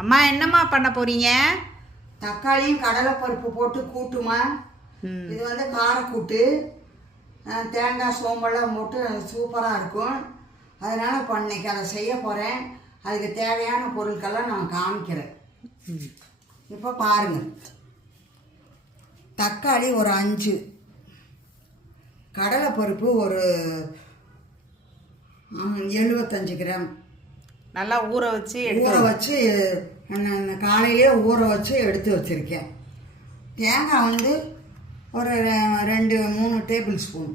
அம்மா என்னம்மா பண்ண போறீங்க? தக்காளியும் கடலைப்பருப்பு போட்டு கூட்டுமா? இது வந்து காரக்கூட்டு. தேங்காய் சோம்பெல்லாம் போட்டு சூப்பராக இருக்கும். அதனால் இப்போ இன்னைக்கு அதை செய்ய போகிறேன் அதுக்கு தேவையான பொருட்கள்லாம் நான் காமிக்கிறேன். இப்போ பாருங்கள் தக்காளி ஒரு அஞ்சு. கடலைப்பருப்பு ஒரு ம், எழுபத்தஞ்சு கிராம். நல்லா ஊற வச்சு ஊற வச்சு நான் காலையிலே ஊற வச்சு எடுத்து வச்சுருக்கேன். தேங்காய் வந்து ஒரு ரெண்டு மூணு டேபிள் ஸ்பூன்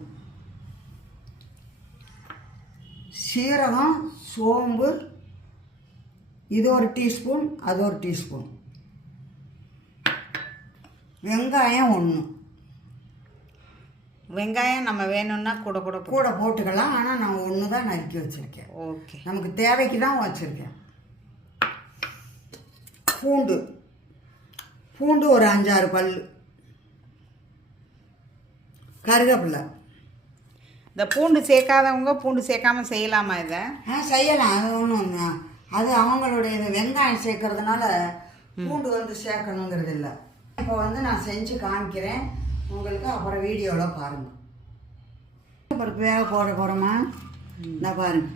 சீரகம் சோம்பு இது ஒரு டீஸ்பூன் அது ஒரு டீஸ்பூன் வெங்காயம் ஒன்று வெங்காயம் நம்ம வேணும்னா கூட கூட கூட போட்டுக்கலாம். ஆனால் நான் ஒன்று தான் நறுக்கி வச்சுருக்கேன். ஓகே. நமக்கு தேவைக்கு தான் வச்சுருக்கேன். பூண்டு. பூண்டு ஒரு அஞ்சாறு பல். கருவேப்பிலை இந்த பூண்டு சேர்க்காதவங்க பூண்டு சேர்க்காம செய்யலாமா இதை? ஆ செய்யலாம். அது ஒன்றும் அது அவங்களுடைய இது வெங்காயம் சேர்க்கறதுனால பூண்டு வந்து சேர்க்கணுங்கிறது இல்லை. இப்போ வந்து நான் செஞ்சு காமிக்கிறேன். உங்களுக்கு அப்புறம் வீடியோவில் பாருங்கள் பருப்பு வேக போட போகிறோமா இந்த பாருங்க.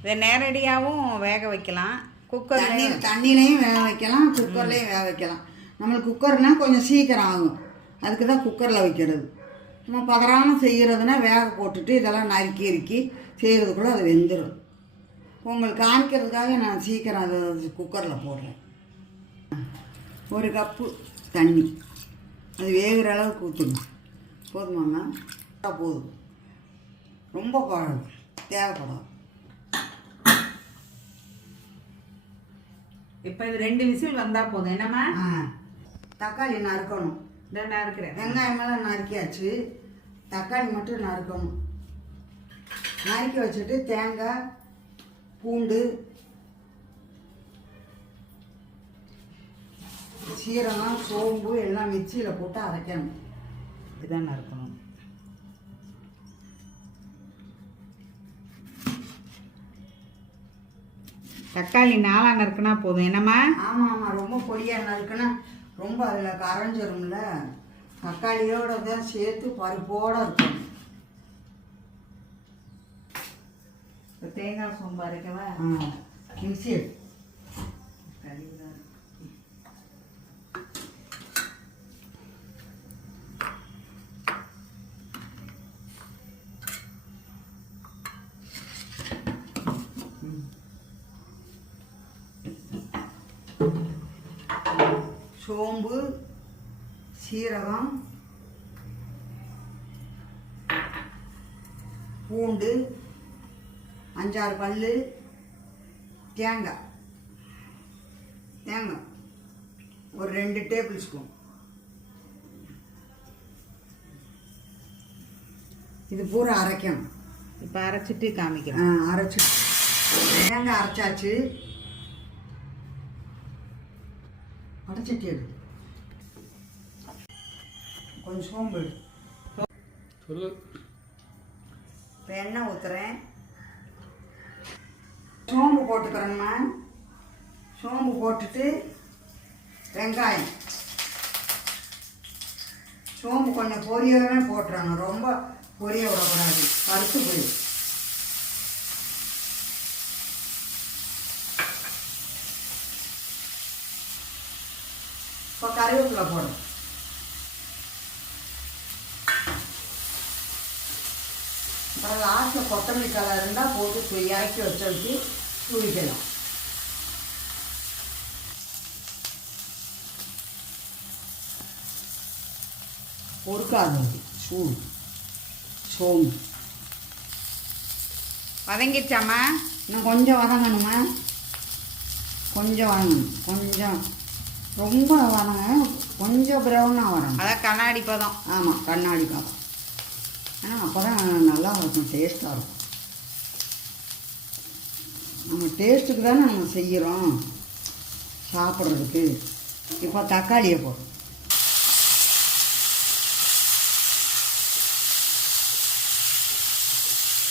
இதை நேரடியாகவும் வேக வைக்கலாம். குக்கர் தண்ணி தண்ணிலையும் வேக வைக்கலாம் குக்கர்லேயும் வேக வைக்கலாம். நம்மளுக்கு குக்கர்னால் கொஞ்சம் சீக்கிரம் ஆகும். அதுக்கு தான் குக்கரில் வைக்கிறது. நம்ம பதறாமல் செய்கிறதுனா வேக போட்டுட்டு இதெல்லாம் நறுக்கி இறுக்கி செய்கிறதுக்குள்ளே அது வெந்துடும் உங்களுக்கு காமிக்கிறதுக்காக நான் சீக்கிரம் அதை குக்கரில் போடுறேன். ஒரு கப்பு தண்ணி. அது வேகிற அளவுக்கு ஊற்றணும் போதுமாங்க போதும். ரொம்ப குழம்பு தேவைப்படாது. இப்போ இது ரெண்டு விசில் வந்தால் போதும். என்னம்மா ஆ. தக்காளி நறுக்கணும் இந்த நான் இருக்கிறேன் வெங்காயமெல்லாம் நறுக்கியாச்சு தக்காளி மட்டும் நறுக்கணும் நறுக்கி வச்சுட்டு தேங்காய் பூண்டு சீரகம் சோம்பு எல்லாம் மிக்சியில் போட்டு அரைக்கணும். இதுதான் இருக்கணும் தக்காளி நாலா நறுக்குனா போதும். என்னம்மா? ஆமாம் ஆமாம் ரொம்ப பொடியாக நறுக்குன்னா ரொம்ப அதில் கரைஞ்சிரும்ல தக்காளியோட தான் சேர்த்து பருப்போடு இருக்கும் இப்போ தேங்காய் சோம்பு அரைக்கவா? ஆ மிக்சி சோம்பு சீரகம் பூண்டு அஞ்சாறு பல் தேங்காய். தேங்காய். ஒரு ரெண்டு டேபிள் ஸ்பூன். இது பூரா அரைக்கணும். இப்போ அரைச்சிட்டு ஆ, காமிக்கிறேன் அரைச்சு. தேங்காய் அரைச்சாச்சு. அரைச்சிட்டு எடு கொஞ்சம் சோம்பு. எடு இப்போ எண்ணெய் ஊற்றுறேன் சோம்பு போட்டுக்கிறேம்மா சோம்பு போட்டுட்டு வெங்காயம். சோம்பு கொஞ்சம் பொரியவே போட்டுறாங்க. ரொம்ப பொரிய விடக்கூடாது. பருத்து போயிடும் இப்போ கருவேப்பிலை போடும் அப்புறம் லாஸ்ட்டில் கொத்தமல்லி கலர் இருந்தால் போட்டு இறக்கி வச்சு வச்சு தூவிக்கலாம் பொறுக்காது அது சூடு. சோம்பு. வதங்கிடுச்சாம்மா? இன்னும் கொஞ்சம் வதங்கணுமா? கொஞ்சம் வதங்கணும். கொஞ்சம். ரொம்ப வதங்க கொஞ்சம் ப்ரௌனாக வரணும் அதான் கண்ணாடி பதம். ஆமாம் கண்ணாடி காலம் ஆனால் அப்போ தான் நல்லா இருக்கும் டேஸ்ட்டாக இருக்கும். நம்ம டேஸ்ட்டுக்கு தானே நம்ம செய்கிறோம் சாப்பிட்றதுக்கு. இப்போ தக்காளியை போடும்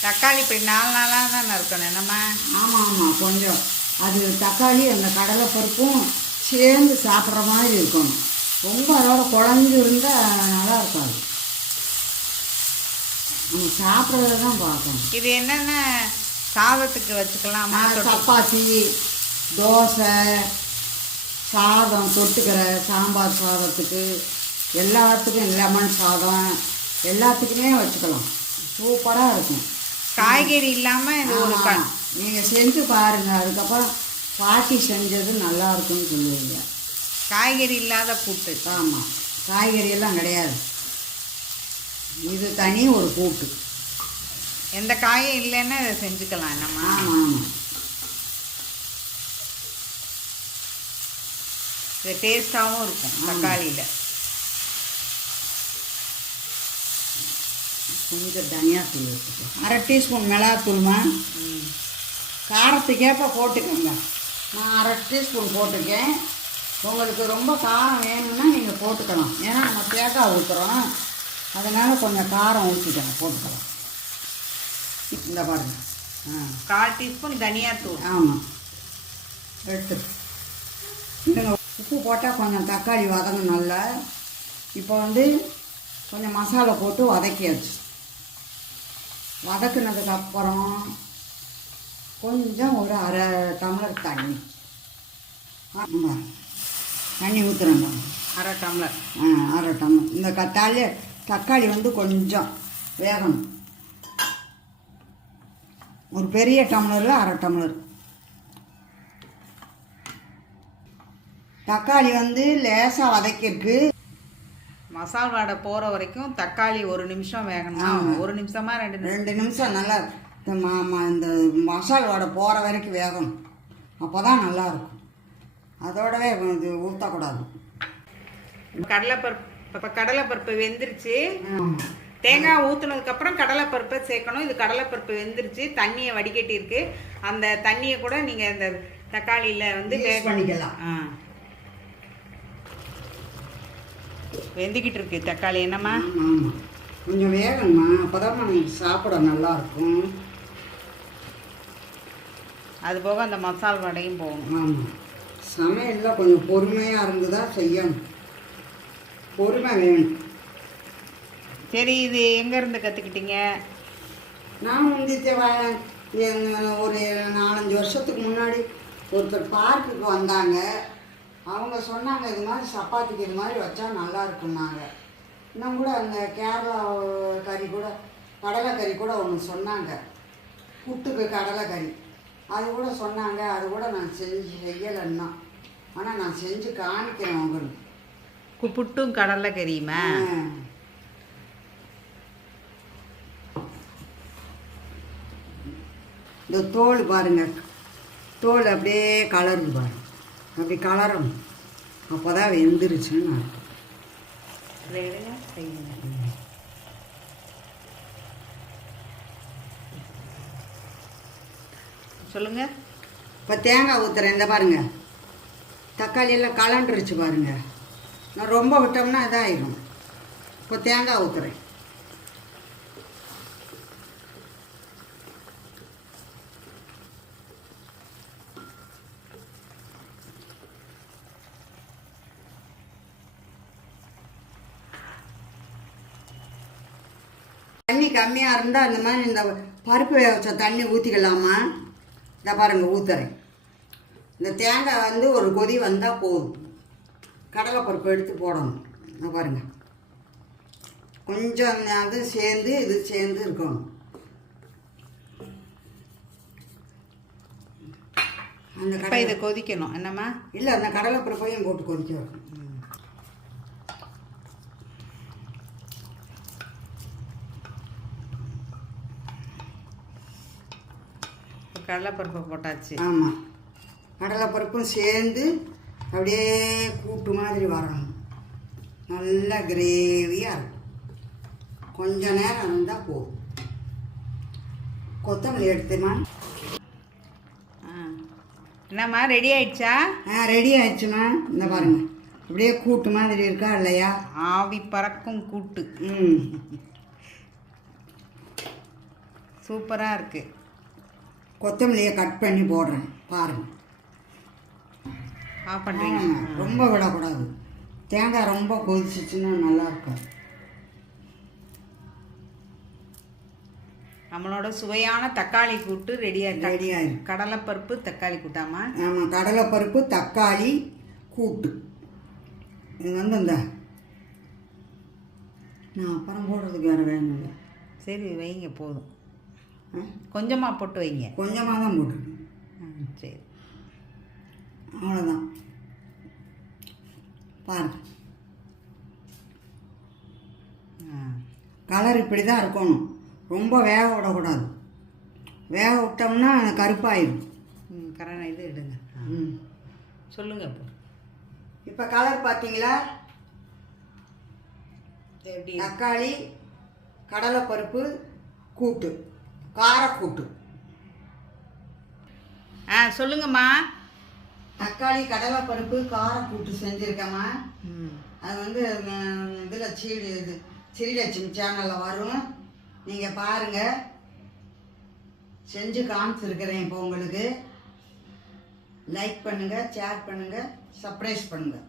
தக்காளி இப்படி நாலு நாளாக தான் இருக்கணும் என்னம்மா? ஆமாம் ஆமாம் கொஞ்சம். அது தக்காளி அந்த கடலைப்பருப்பும் சேர்ந்து சாப்பிட்ற மாதிரி இருக்கணும் ரொம்ப அதோட குழஞ்சு இருந்தால் நல்லா இருக்காது நம்ம சாப்பிட்றத தான் பார்க்கணும். இது என்னென்ன சாதத்துக்கு வச்சுக்கலாமா? சப்பாத்தி தோசை சாதம் தொட்டுக்கிற சாம்பார் சாதத்துக்கு எல்லாத்துக்கும் லெமன் சாதம் எல்லாத்துக்குமே வச்சுக்கலாம். சூப்பராக இருக்கும். காய்கறி இல்லாமல் இது ஒரு நீங்கள் செஞ்சு பாருங்கள் அதுக்கப்புறம் பாட்டி செஞ்சது நல்லா இருக்குன்னு சொல்லுவீங்க. காய்கறி இல்லாத கூட்டு. ஆமாம் காய்கறி எல்லாம் கிடையாது. இது தனி ஒரு கூட்டு. எந்த காயும் இல்லைன்னா இதை செஞ்சுக்கலாம் நம்ம ஆமாம் ஆமாம் இது டேஸ்டாகவும் இருக்கும் தக்காளியில். கொஞ்சம் தனியாத்தூள் வச்சுக்கலாம். அரை டீஸ்பூன் மிளகாத்தூள்மா காரத்துக்கேற்ப போட்டுக்கோங்க. நான் அரை டீஸ்பூன் போட்டிருக்கேன். உங்களுக்கு ரொம்ப காரம் வேணும்னா நீங்கள் போட்டுக்கலாம். ஏன்னா நம்ம தேங்காய் ஊற்றுறோம் அதனால் கொஞ்சம் காரம் ஊற்றிக்கலாம் போட்டுக்கலாம். இந்த பாருங்க. ஆ. கால் டீஸ்பூன் தனியாத்தூள். ஆமாம் எடுத்து. உப்பு போட்டால் கொஞ்சம் தக்காளி வதங்கும் நல்லா. இப்போ வந்து கொஞ்சம் மசாலா போட்டு வதக்கியாச்சு. வதக்குனதுக்கு அப்புறம் கொஞ்சம் ஒரு அரை டம்ளர் தண்ணி. ஆமா. தண்ணி ஊற்றுறேன் அரை டம்ளர். ஆ அரை டம்ளர். இந்த கத்தாழி தக்காளி வந்து கொஞ்சம் வேகணும். ஒரு பெரிய டம்ளரில் அரை டம்ளர். தக்காளி வந்து லேசாக வதக்கிருக்கு. மசால் வாடை போகிற வரைக்கும் தக்காளி ஒரு நிமிஷம் வேகணும். ஒரு நிமிஷமா ரெண்டு ரெண்டு நிமிஷம் நல்லா இந்த ம- இந்த மசால் வடை போகிற வரைக்கும் வேகணும். அப்போ தான் நல்லாயிருக்கும். அதோடவே இது ஊற்றக்கூடாது கடலைப்பருப்பு இப்போ கடலைப்பருப்பு வெந்துருச்சு. தேங்காய் ஊற்றுனதுக்கப்புறம் கடலைப்பருப்பை சேர்க்கணும். இது கடலைப்பருப்பு வெந்துருச்சு. தண்ணியை வடிகட்டி இருக்கு அந்த தண்ணியை கூட நீங்கள் இந்த தக்காளியில் வந்து வேக பண்ணிக்கலாம். ஆ. வெந்துக்கிட்டு இருக்கு தக்காளி என்னம்மா? ஆமாம் கொஞ்சம் வேகணுமா அப்போ தான் சாப்பிட நல்லாயிருக்கும். அது போக அந்த மசால் வடையும் போகணும். ஆமாம் சமையலில் கொஞ்சம் பொறுமையாக இருந்து தான் செய்யணும். பொறுமை வேணும். சரி இது எங்கேருந்து கற்றுக்கிட்டீங்க நான் வந்து ஒரு நாலஞ்சு வருஷத்துக்கு முன்னாடி ஒருத்தர் பார்க்குக்கு வந்தாங்க. அவங்க சொன்னாங்க இது மாதிரி சப்பாத்திக்கு இது மாதிரி வச்சா நல்லா இருக்குன்னாங்க இன்னும் கூட அந்த கேரளா கறி கூட கடலை கறி கூட ஒன்று சொன்னாங்க. புட்டுக்கு கடலை கறி. அது கூட சொன்னாங்க அது கூட நான் செஞ்சு செய்யலைன்னா. ஆனால் நான் செஞ்சு காமிக்கிறேன் உங்களுக்கு புட்டும் கடலை கறியுமா. இந்த தோல் பாருங்க. தோல் அப்படியே கலருது பாருங்க. அப்படி கலரும். அப்போ தான் வெந்துருச்சுன்னு அர்த்தம். சொல்லுங்கள் இப்போ தேங்காய் ஊற்றுறேன் இந்த பாருங்க. தக்காளியெல்லாம் கலண்டுருச்சு பாருங்க. நான் ரொம்ப விட்டோம்னா இதாகிடும் இப்போ தேங்காய் ஊற்றுறேன் தண்ணி கம்மியாக இருந்தால் அந்த மாதிரி இந்த பருப்பு வேக வச்ச தண்ணி ஊற்றிக்கலாமா இந்த பாருங்க ஊற்றுறேன் இந்த தேங்காய் வந்து ஒரு கொதி வந்தால் போதும். கடலைப்பருப்பு எடுத்து போடணும். இந்த பாருங்க. கொஞ்சம் அது சேர்ந்து இது சேர்ந்து இருக்கணும். அந்த கடலை இதை கொதிக்கணும். என்னம்மா? இல்லை அந்த கடலைப்பருப்பையும் போட்டு கொதிக்க வைக்கணும் இப்போ கடலைப்பருப்பை போட்டாச்சு. ஆமாம் கடலைப்பருப்பும் சேர்ந்து அப்படியே கூட்டு மாதிரி வரணும். நல்லா கிரேவியாக இருக்கும். கொஞ்ச நேரம் இருந்தால் போதும். கொத்தமல்லி எடுத்துமா? ஆ. என்னம்மா ரெடி ஆயிடுச்சா? ஆ ரெடி ஆயிடுச்சுமா இந்த பாருங்க. அப்படியே கூட்டு மாதிரி இருக்கா இல்லையா? ஆவி பறக்கும் கூட்டு. ம். சூப்பராக இருக்கு. கொத்தமல்லியை கட் பண்ணி போடுறேன். பாருங்க. ஆஃப் பண்ணுறீங்க ரொம்ப விடக்கூடாது. தேங்காய் ரொம்ப கொதிச்சிச்சுன்னா நல்லா இருக்கும். நம்மளோட சுவையான தக்காளி கூட்டு ரெடியாக ரெடி ஆயிடும் கடலைப்பருப்பு தக்காளி கூட்டாமா ஆமாம் கடலைப்பருப்பு தக்காளி கூட்டு. இது வந்து இந்த நான் அப்புறம் போடுறதுக்கு வேறு வேணும் சரி வைங்க போதும்? கொஞ்சமாக போட்டு வைங்க. கொஞ்சமாக தான் ம், சரி. அவ்வளோதான் பாருங்க. கலர் இப்படி தான் இருக்கணும். ரொம்ப வேக விடக்கூடாது. வேக விட்டோம்னா கருப்பாயிடும் கரண இது எடுங்க. ம். சொல்லுங்க இப்போ இப்போ கலர் பார்த்தீங்களா எப்படி தக்காளி கடலைப்பருப்பு கூட்டு. காரக்கூட்டு. ஆ சொல்லுங்கம்மா. தக்காளி கடலைப்பருப்பு காரக்கூட்டு செஞ்சுருக்கேம்மா. அது வந்து இதில் சீடி இது ஸ்ரீலட்சுமி சேனலில் வரும். நீங்கள் பாருங்கள் செஞ்சு காமிச்சிருக்கிறேன் இப்போ உங்களுக்கு. லைக் பண்ணுங்கள் ஷேர் பண்ணுங்கள் சப்ரைஸ் பண்ணுங்கள்